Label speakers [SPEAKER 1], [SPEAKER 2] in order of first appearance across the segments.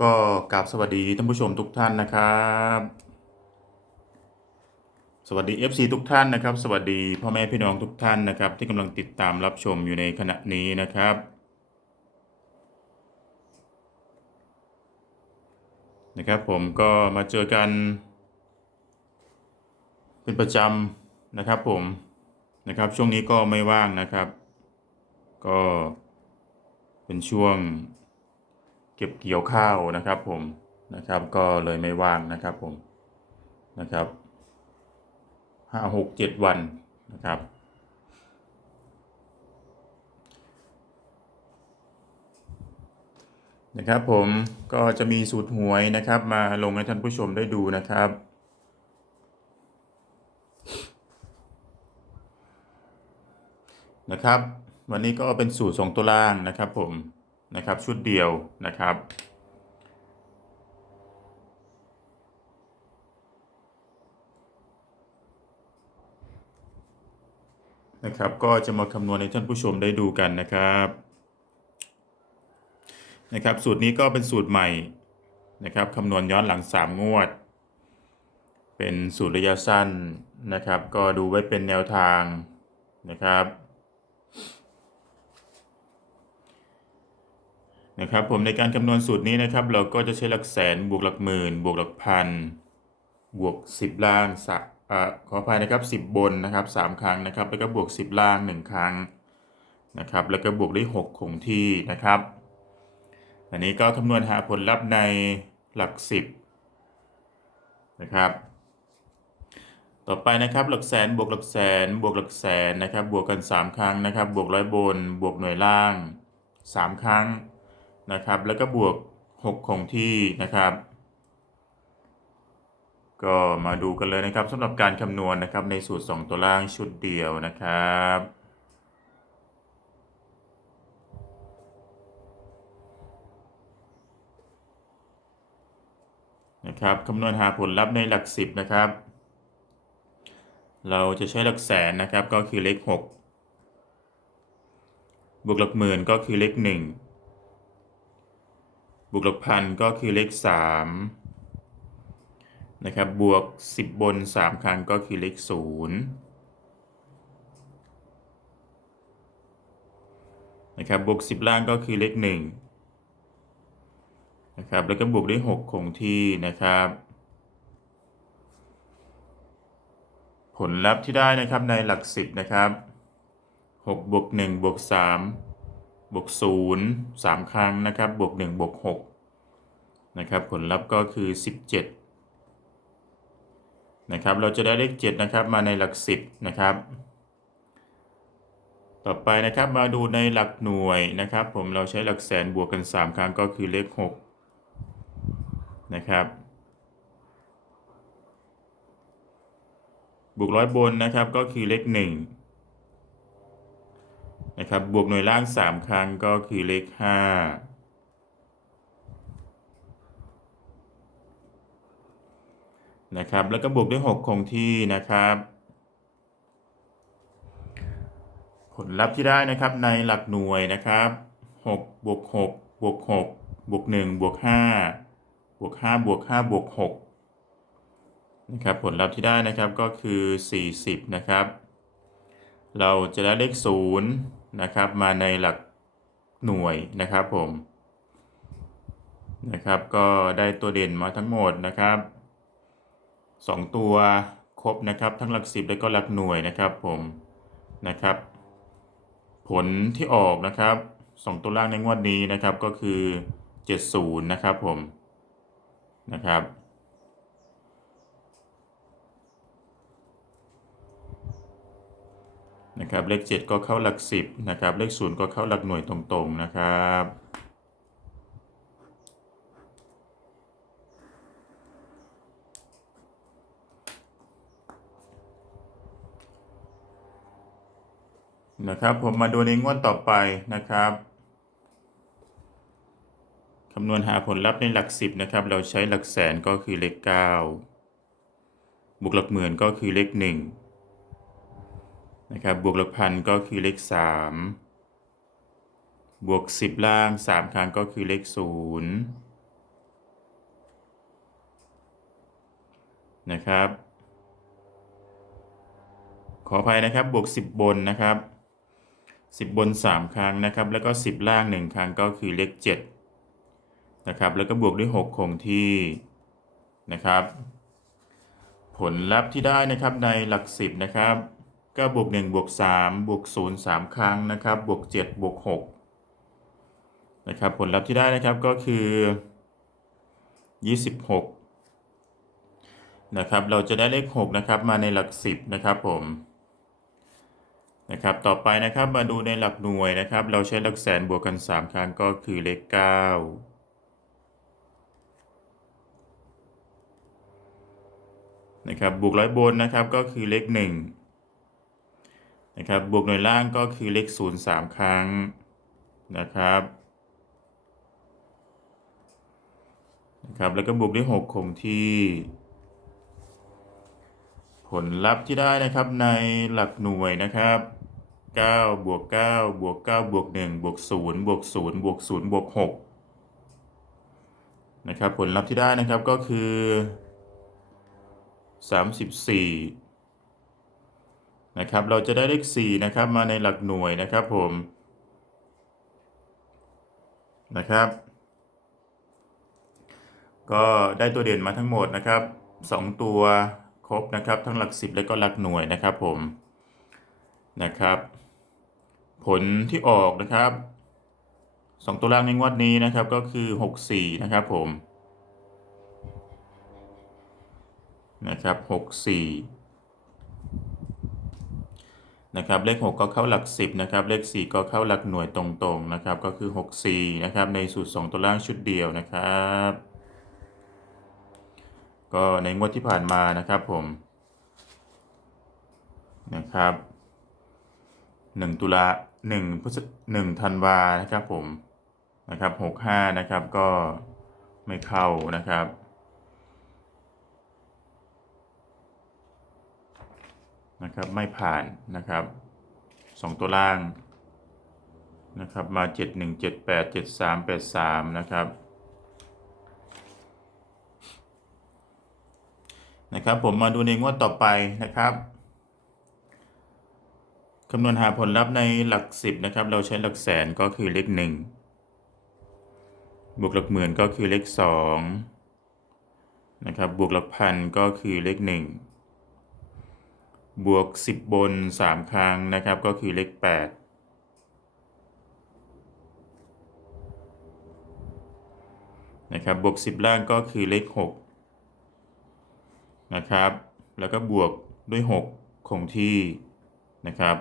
[SPEAKER 1] ก็กราบสวัสดีท่านผู้ชมทุกท่านนะครับ สวัสดี FC ทุกท่านนะครับ สวัสดีพ่อแม่พี่น้องทุกท่านนะครับ ที่กำลังติดตามรับชมอยู่ในขณะนี้นะครับ นะครับผมก็มาเจอกัน เป็นประจำนะครับผมนะครับช่วงนี้ก็ไม่ว่างนะครับ ก็เป็นช่วง เก็บเกี่ยวข้าวนะครับผมนะครับก็เลยไม่ว่างนะครับผมนะครับห้าหกเจ็ดวันนะครับ นะครับผมก็จะมีสูตรหวยนะครับ มาลงให้ท่านผู้ชมได้ดูนะครับนะครับ วันนี้ก็เป็นสูตรสองตัวล่างนะครับผม นะครับ ชุดเดียวนะครับ นะครับ ก็จะมาคำนวณให้ท่านผู้ชมได้ดูกันนะครับนะครับ สูตรนี้ก็เป็นสูตรใหม่นะครับคำนวณย้อนหลัง 3 งวด เป็นสูตรระยะสั้นนะครับ ก็ดูไว้เป็นแนวทางนะครับ นะครับผมในการคำนวณสูตรนี้นะครับ เราก็จะใช้หลักแสนบวกหลักหมื่น บวกหลักพัน บวก 10 ล่างสะอขออภัยนะครับ 10 บนนะครับ 3 ครั้งนะครับ แล้วก็บวก 10 ล่าง 1 ครั้งนะครับ แล้วก็บวกด้วย 6 คงที่นะครับ อันนี้ก็คำนวณหาผลลัพธ์ในหลัก 10นะครับต่อไปนะครับหลักแสนบวกหลักแสนบวกหลักแสนนะครับบวกกัน 3 ครั้งนะครับ บวกร้อยบน บวกหน่วยล่าง 3 ครั้ง นะครับ แล้วก็บวก 6 คงที่นะครับ ก็มาดูกันเลยนะครับสำหรับการคำนวณนะครับในสูตร 2 ตัวล่างชุดเดียวนะครับนะครับคำนวณหาผลลัพธ์ในหลัก 10 นะครับ เราจะใช้หลักแสนนะครับก็คือเลข 6 บวกหลักหมื่นก็คือเลข 1 บวกหลักพันก็คือเลข3นะครับบวก 10 บน 3 ครั้งก็คือเลข0นะครับบวก 10 ล่างก็คือเลข1นะครับแล้วก็บวกด้วย 6 คงที่นะครับ ผลลัพธ์ที่ได้นะครับในหลัก 10 นะครับ6บวก1บวก3 บวก0 3 ครั้งนะครับบวก1บวก6นะครับผลลัพธ์ก็คือ 17นะครับเราจะได้เลข7นะครับมาในหลัก 10นะครับต่อไปนะครับมาดูในหลักหน่วยนะครับ ผมเราใช้หลักแสนบวกกัน 3 ครั้งก็คือเลข6นะครับบวกร้อยบนนะครับก็คือเลข1 นะครับบวกหน่วยล่าง 3 ครั้งก็คือเลข 5 นะครับ แล้วก็บวกด้วย 6 คงที่นะครับ ผลลัพธ์ที่ได้นะครับในหลักหน่วยนะครับ6บวก6บวก6บวก1บวก5บวก5บวก5บวก6นะครับผลลัพธ์ที่ได้นะครับก็คือ 40 นะครับเราจะได้เลข 0 นะครับ มาในหลักหน่วยนะครับผมนะครับก็ได้ตัวเด่นมาทั้งหมดนะครับ 2 ตัวครบนะครับทั้งหลัก10และก็หลักหน่วยนะครับผมนะครับ ผลที่ออกนะครับ 2 ตัวล่างในงวดนี้นะครับก็คือ 70 นะครับผมนะครับ นะครับเลข 7 ก็เข้าหลัก 10นะครับเลข 0 ก็เข้าหลักหน่วยตรงๆนะครับนะครับผมมาดูในงวดต่อไปนะครับคำนวณหาผลลัพธ์ในหลัก 10นะครับเราใช้หลักแสนก็คือเลข 9 บวกหลักหมื่นก็คือเลข 1 นะครับบวกหลักพันก็คือเลข 3 บวก 10 ล่าง 3 ครั้งก็คือเลข 0 นะครับ ขออภัยนะครับบวก 10 บนนะครับ 10 บน 3 ครั้งนะครับ แล้วก็ 10 ล่าง 1 ครั้งก็คือเลข 7 นะครับ แล้วก็บวกด้วย 6 คงที่นะครับ ผลลัพธ์ที่ได้นะครับในหลัก 10 นะครับ ก็บวก1บวก3บวก0 3 ครั้งนะครับ บวก7บวก6นะครับผลลัพธ์ที่ได้นะครับก็คือ 26นะครับเราจะได้เลข6นะครับมาในหลัก 10นะครับผมนะครับต่อไปนะครับมาดูในหลักหน่วยนะครับ เราใช้หลักแสนบวกกัน 3 ครั้งก็คือเลข 9นะครับบวกร้อยบนนะครับก็คือเลข1น นะครับบวกหน่วยล่างก็คือเลข0 3ครั้งนะครับนะครับแล้วก็บวกด้วย6คงที่ ผลลัพธ์ที่ได้นะครับในหลักหน่วยนะครับ9บวก9บวก9บวก1บวก0บวก0บวก0บวก6นะครับผลลัพธ์ที่ได้นะครับก็คือ 34 นะครับ เราจะได้เลข4นะครับมาในหลักหน่วยนะครับผมนะครับ ก็ได้ตัวเด่นมาทั้งหมดนะครับ 2 ตัวครบนะครับ ทั้งหลัก 10 และก็หลักหน่วยนะครับผมนะครับ ผลที่ออกนะครับ 2 ตัวล่างในงวดนี้นะครับก็คือ 64 นะครับผมนะครับ 64 นะครับเลข 6 ก็เข้าหลัก 10นะครับเลข 4 ก็เข้าหลักหน่วยตรงๆนะครับก็คือ 64นะครับในสูตร 2 ตัวล่างชุดเดียวนะครับก็ในงวดที่ผ่านมานะครับผมนะครับ1ตุลา1พฤศ1ธันวานะครับผมนะครับ65นะครับก็ไม่เข้านะครับ นะครับไม่ผ่านนะครับ 2 ตัวล่างนะครับมา 71 78 73 83 นะครับนะครับผมมาดูในงวดต่อไปนะครับคำนวณหาผลลัพธ์ในหลัก 10นะครับเราใช้หลักแสนก็คือเลข 1 บวกหลักหมื่นก็คือเลข 2 นะครับบวกหลักพันก็คือเลข 1 บวก 10 บน 3 ครั้งนะครับ ก็คือเลข 8นะครับบวก 10 ล่างก็คือเลข6นะครับ แล้วก็บวกด้วย 6 คงที่นะครับ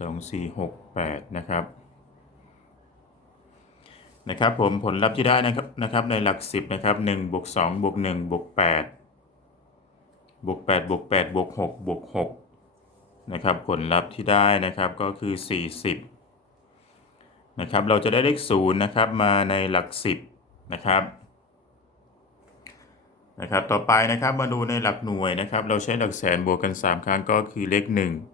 [SPEAKER 1] สองสี่หกแปดนะครับ นะครับผมผลลัพธ์ที่ได้นะครับนะครับในหลัก 10นะครับ1บวก2บวก1บวก8บวก8บวก8บวก6บวก6นะครับผลลัพธ์ที่ได้นะครับก็คือ 40นะครับเราจะได้เลข0นะครับมาในหลัก 10นะครับนะครับต่อไปนะครับมาดูในหลักหน่วยนะครับ เราใช้หลักแสนบวกกัน 3 ครั้งก็คือเลข 1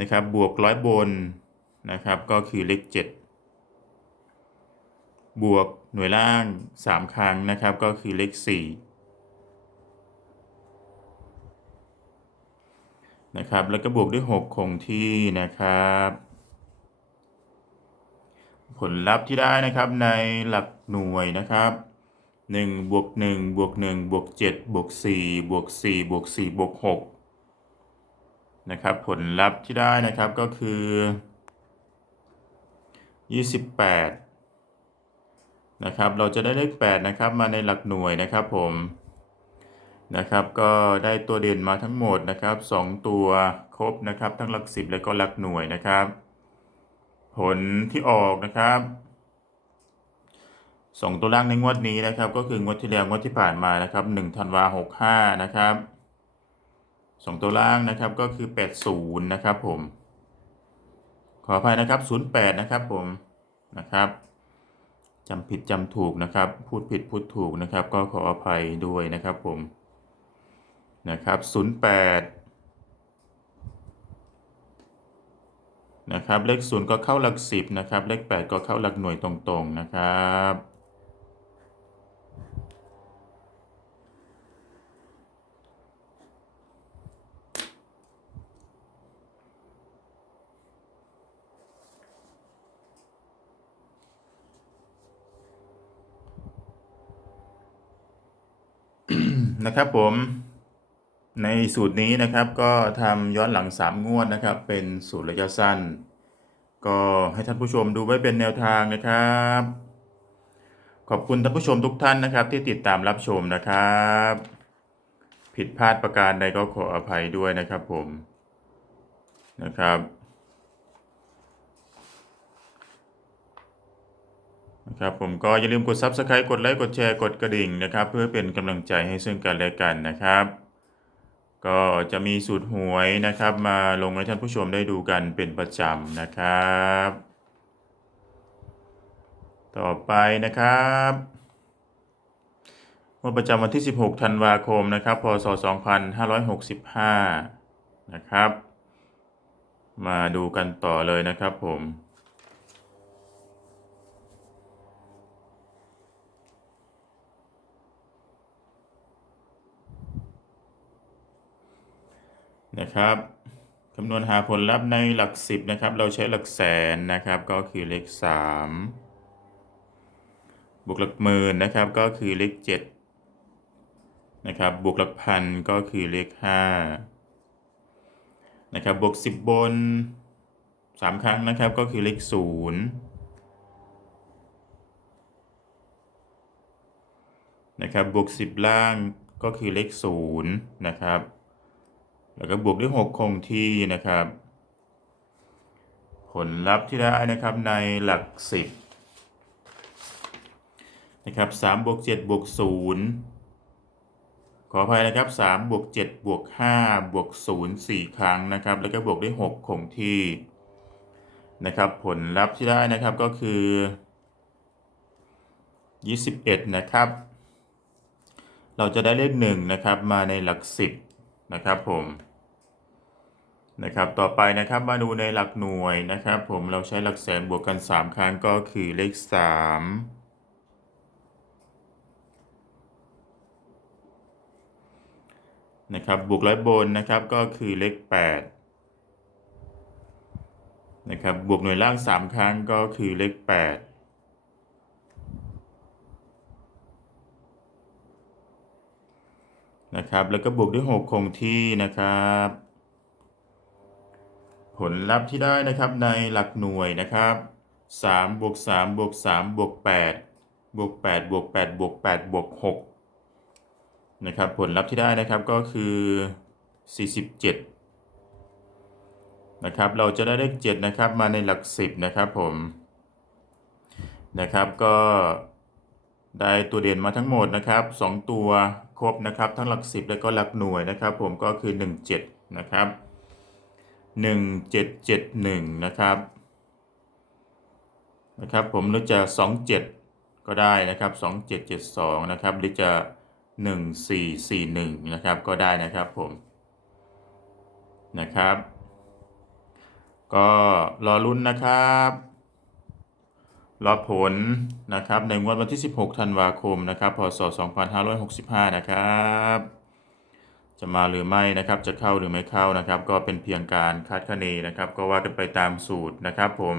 [SPEAKER 1] นะครับบวกร้อยบนนะครับก็คือเลข7บวกหน่วยล่าง 3 ครั้งนะครับก็คือเลข4นะครับแล้วก็บวกด้วย 6 คงที่นะครับ ผลลัพธ์ที่ได้นะครับในหลักหน่วยนะครับ1บวก1บวก1บวก7บวก4บวก4บวก4บวก6 นะครับ ผลลัพธ์ที่ได้นะครับก็คือ 28 นะครับ เราจะได้เลข 8 นะครับ มาในหลักหน่วยนะครับผมนะครับ ก็ได้ตัวเด่นมาทั้งหมดนะครับ 2 ตัวครบนะครับ ทั้งหลัก 10 และก็หลักหน่วยนะครับ ผลที่ออกนะครับสองตัวล่างในงวดนี้นะครับ ก็คืองวดที่แล้วงวดที่ผ่านมานะครับ1ธันวา65นะครับ สองตัวล่างนะครับก็คือ 80 นะครับผม ขออภัยนะครับ 08 นะครับผมนะครับจำผิดจำถูกนะครับ พูดผิดพูดถูกนะครับ ก็ขออภัยด้วยนะครับผมนะครับ08นะครับเลขศูนย์ก็เข้าหลักสิบนะครับเลขแปดก็เข้าหลักหน่วยตรงๆนะครับ นะครับผม ในสูตรนี้นะครับก็ทำย้อนหลัง 3 งวดนะครับ เป็นสูตรระยะสั้น ก็ให้ท่านผู้ชมดูไว้เป็นแนวทางนะครับ ขอบคุณท่านผู้ชมทุกท่านนะครับ ที่ติดตามรับชมนะครับ ผิดพลาดประการใดก็ขออภัยด้วยนะครับผมนะครับ นะ ครับผมก็อย่าลืมกด Subscribe กดไลค์กดแชร์กดกระดิ่งนะครับ เพื่อเป็นกำลังใจให้ซึ่งกันและกันนะครับ ก็จะมีสูตรหวยนะครับ มาลงให้ท่านผู้ชมได้ดูกันเป็นประจำนะครับ ต่อไปนะครับงวดประจำวันที่ 16 ธันวาคมนะครับ พศ 2565 นะครับ มาดูกันต่อเลยนะครับผม นะครับคำนวณหาผลลัพธ์ในหลักสิบนะครับ เราใช้หลักแสนนะครับก็คือเลขสามบวกหลักหมื่นนะครับก็คือเลขเจ็ดนะครับบวกหลักพันก็คือเลขห้านะครับบวกสิบบนสามครั้งนะครับก็คือเลขศูนย์นะครับบวกสิบล่างก็คือเลขศูนย์นะครับ แล้วก็บวกด้วย 6 คงที่นะครับ ผลลัพธ์ที่ได้นะครับในหลัก 10 นะครับ3บวก7บวก0ขออภัยนะครับ3บวก7บวก5บวก0 4 ครั้งนะครับ แล้วก็บวกด้วย 6 คงที่นะครับ ผลลัพธ์ที่ได้นะครับก็คือ 21 นะครับ เราจะได้เลข1นะครับมาในหลัก 10 นะครับผมนะครับต่อไปนะครับมาดูในหลักหน่วยนะครับผมเราใช้หลักแสนบวกกัน 3 ครั้งก็คือเลข 3 นะครับบวกร้อยบนนะครับก็คือเลข 8 นะครับบวกหน่วยล่าง 3 ครั้งก็คือเลข 8 นะครับ แล้วก็บวกด้วย 6 คงที่นะครับ ผลลัพธ์ที่ได้นะครับในหลักหน่วยนะครับ3บวก3บวก3บวก8บวก8บวก8บวก8บวก6นะครับ ผลลัพธ์ที่ได้นะครับก็คือ 47 นะครับ เราจะได้เลข7นะครับ มาในหลัก 10 นะครับผม นะครับก็ได้ตัวเด่นมาทั้งหมดนะครับ 2 ตัว ครบนะครับ ทั้งหลัก10แล้วก็หลักหน่วยนะครับ ผมก็คือ 17 นะครับหนึ่งเจ็ดเจ็ดหนึ่งนะครับนะครับผมหรือจะสองเจ็ดก็ได้นะครับสองเจ็ดเจ็ดสองนะครับหรือจะหนึ่งสี่สี่หนึ่งนะครับก็ได้นะครับผมนะครับ ก็รอลุ้นนะครับ รอผลนะครับในงวดวันที่ 16 ธันวาคมนะครับ พศ 2565 นะครับ จะมาหรือไม่นะครับ จะเข้าหรือไม่เข้านะครับ ก็เป็นเพียงการคาดคะเนนะครับ ก็ว่ากันไปตามสูตรนะครับผม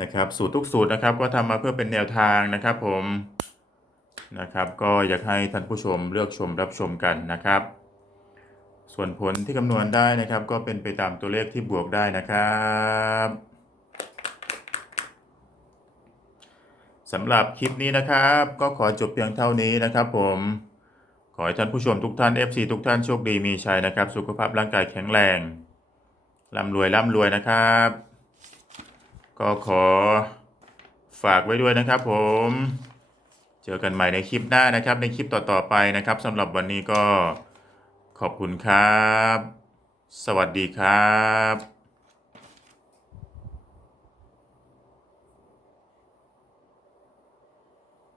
[SPEAKER 1] นะครับ สูตรทุกสูตรนะครับ ก็ทำมาเพื่อเป็นแนวทางนะครับผมนะครับ ก็อยากให้ท่านผู้ชมเลือกชมรับชมกันนะครับ ส่วนผลที่คำนวณได้นะครับ ก็เป็นไปตามตัวเลขที่บวกได้นะครับ สำหรับคลิปนี้นะครับ ก็ขอจบเพียงเท่านี้นะครับ ผม ขอให้ท่านผู้ชมทุกท่าน FC ทุกท่านโชคดีมีชัยนะครับ สุขภาพร่างกายแข็งแรงร่ำรวยร่ำรวยนะครับ ก็ขอฝากไว้ด้วยนะครับ ผม เจอกันใหม่ในคลิปหน้านะครับ ในคลิปต่อๆไปนะครับสำหรับวันนี้ก็ขอบคุณครับ สวัสดีครับ